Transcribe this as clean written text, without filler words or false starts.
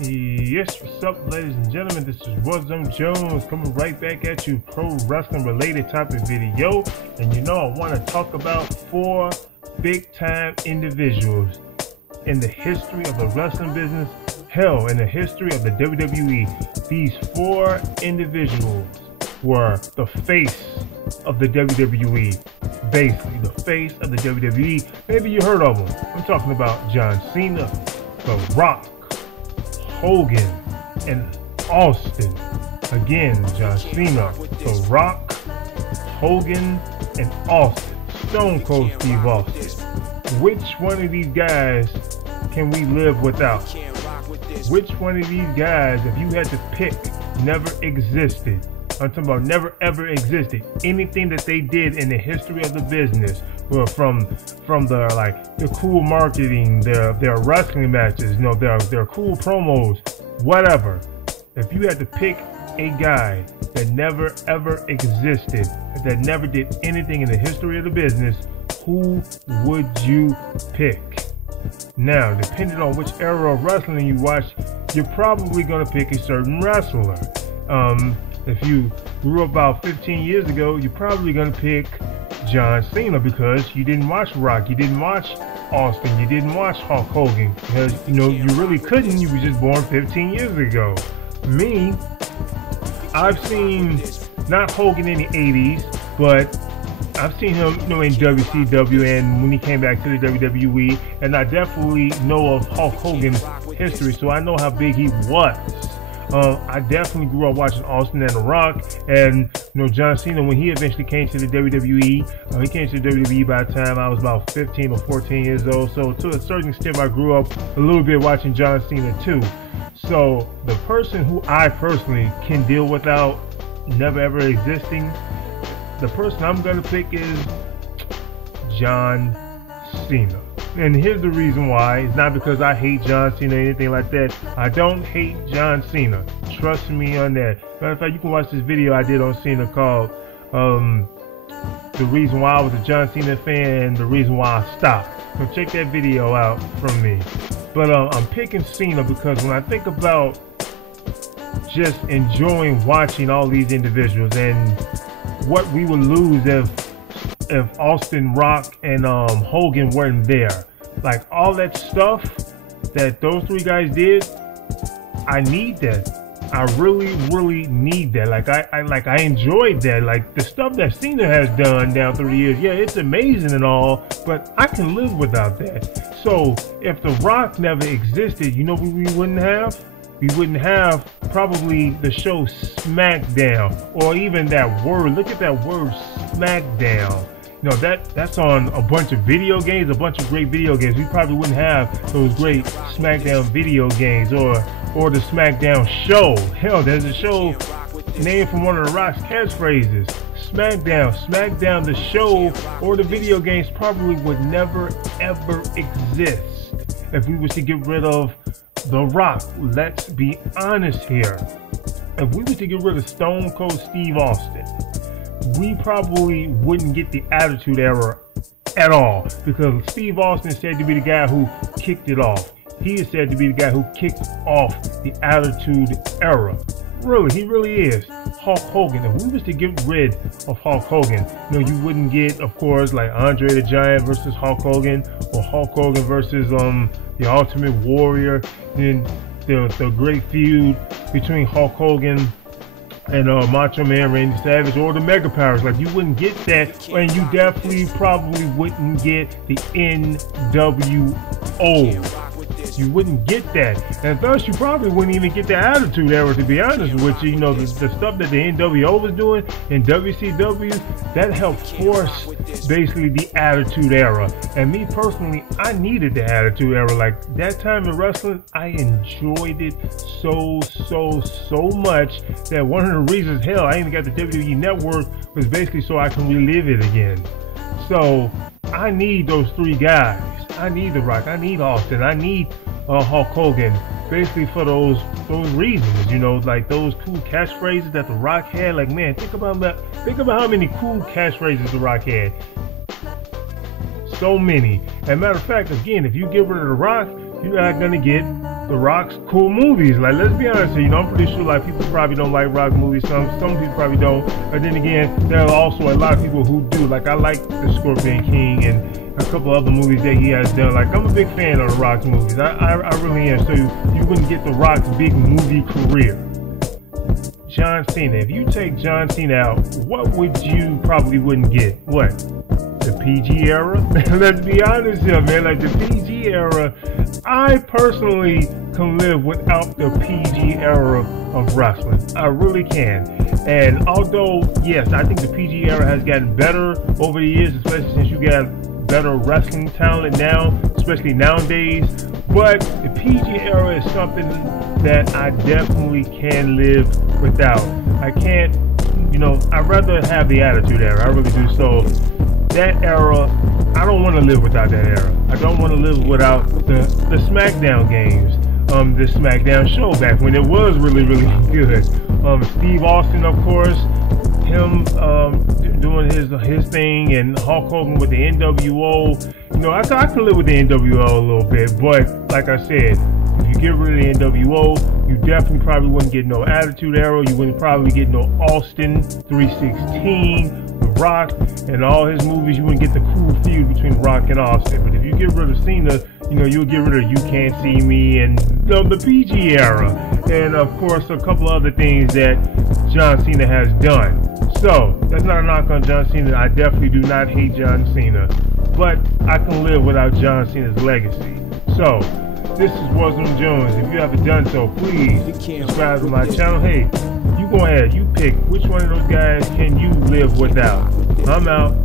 Yes, what's up, ladies and gentlemen? This is Wasm Jones coming right back at you, pro wrestling related topic video. And you know, I want to talk about 4 big time individuals in the history of the wrestling business, hell, in the history of the WWE. These 4 individuals were the face of the WWE. Basically, the face of the WWE. Maybe you heard of them. I'm talking about John Cena, The Rock, Hogan, and Austin. Again, John Cena, The Rock, Hogan, and Austin. Stone Cold Steve Austin. Which one of these guys can we live without? Which one of these guys, if you had to pick, never existed? I'm talking about never ever existed. Anything that they did in the history of the business, well, from the cool marketing, their wrestling matches, you know, their cool promos, whatever. If you had to pick a guy that never ever existed, that never did anything in the history of the business, who would you pick? Now, depending on which era of wrestling you watch, you're probably gonna pick a certain wrestler. If you grew up about 15 years ago, you're probably going to pick John Cena because you didn't watch Rock, you didn't watch Austin, you didn't watch Hulk Hogan, because, you know, you really couldn't. You were just born 15 years ago. Me, I've seen, not Hogan in the 80s, but I've seen him, you know, in WCW and when he came back to the WWE, and I definitely know of Hulk Hogan's history, so I know how big he was. I definitely grew up watching Austin and The Rock, and you know, John Cena, when he eventually came to the WWE, he came to the WWE by the time I was about 15 or 14 years old, so to a certain extent I grew up a little bit watching John Cena too. So the person who I personally can deal without never ever existing, the person I'm going to pick is John Cena. And here's the reason why. It's not because I hate John Cena or anything like that. I don't hate John Cena. Trust me on that. Matter of fact, you can watch this video I did on Cena called The Reason Why I Was a John Cena Fan and the Reason Why I Stopped. So check that video out from me. But I'm picking Cena because when I think about just enjoying watching all these individuals and what we would lose if Austin, Rock, and Hogan weren't there. Like, all that stuff that those 3 guys did, I need that. I really, really need that. Like, I enjoyed that. Like, the stuff that Cena has done down through the years, yeah, it's amazing and all, but I can live without that. So, if The Rock never existed, you know what we wouldn't have? We wouldn't have probably the show SmackDown, or even that word. Look at that word, SmackDown. You know, that's on a bunch of video games, a bunch of great video games. We probably wouldn't have those great SmackDown video games or the SmackDown show. Hell, there's a show named from one of The Rock's catchphrases. SmackDown, the show or the video games probably would never ever exist if we was to get rid of The Rock. Let's be honest here. If we was to get rid of Stone Cold Steve Austin, we probably wouldn't get the Attitude Era at all, because Steve Austin is said to be the guy who kicked it off. He is said to be the guy who kicked off the Attitude Era. Really, he really is. Hulk Hogan. If we was to get rid of Hulk Hogan, you know, you wouldn't get, of course, like Andre the Giant versus Hulk Hogan, or Hulk Hogan versus the Ultimate Warrior, and the great feud between Hulk Hogan and Macho Man Randy Savage, or the Mega Powers. Like, you wouldn't get that, and you definitely probably wouldn't get the NWO. You wouldn't get that, and thus you probably wouldn't even get the Attitude Era, to be honest with you. You know, the stuff that the NWO was doing in WCW, that helped force basically the Attitude Era. And me personally, I needed the Attitude Era. Like, that time in wrestling, I enjoyed it so much that one of the reasons, hell, I even got the WWE Network, was basically so I can relive it again. So I need those 3 guys. I need The Rock, I need Austin, I need Hulk Hogan, basically for those reasons, you know, like those cool catchphrases that The Rock had. Like, man, think about how many cool catchphrases The Rock had. So many. And matter of fact, again, if you get rid of The Rock, you're not gonna get The Rock's cool movies. Like, let's be honest here, I'm pretty sure like people probably don't like Rock movies. Some people probably don't. But then again, there are also a lot of people who do. Like, I like The Scorpion King and a couple other movies that he has done. Like, I'm a big fan of The Rock's movies. I really am. So you wouldn't get The Rock's big movie career. John Cena. If you take John Cena out, what would you probably wouldn't get? What? The PG era? Let's be honest here, man. Like, the PG era, I personally can live without the PG era of wrestling. I really can. And although, yes, I think the PG era has gotten better over the years, especially since you got better wrestling talent now, especially nowadays. But the PG era is something that I definitely can live without. I can't, I'd rather have the Attitude Era. I really do. So that era, I don't want to live without that era. I don't want to live without the SmackDown games, the SmackDown show back when it was really, really good. Steve Austin, of course, him doing his thing, and Hulk Hogan with the NWO. I can live with the NWO a little bit, but like I said, if you get rid of the NWO, you definitely probably wouldn't get no Attitude Era. You wouldn't probably get no Austin 316. The Rock and all his movies, you wouldn't get the cool feud between Rock and Austin. But if you get rid of Cena, you'll get rid of You Can't See Me and the PG era, and of course a couple other things that John Cena has done. So that's not a knock on John Cena. I definitely do not hate John Cena, but I can live without John Cena's legacy. So this is Wasdom Jones. If you haven't done so, please subscribe to my channel. Hey, you go ahead, you pick which one of those guys can you live without. I'm out.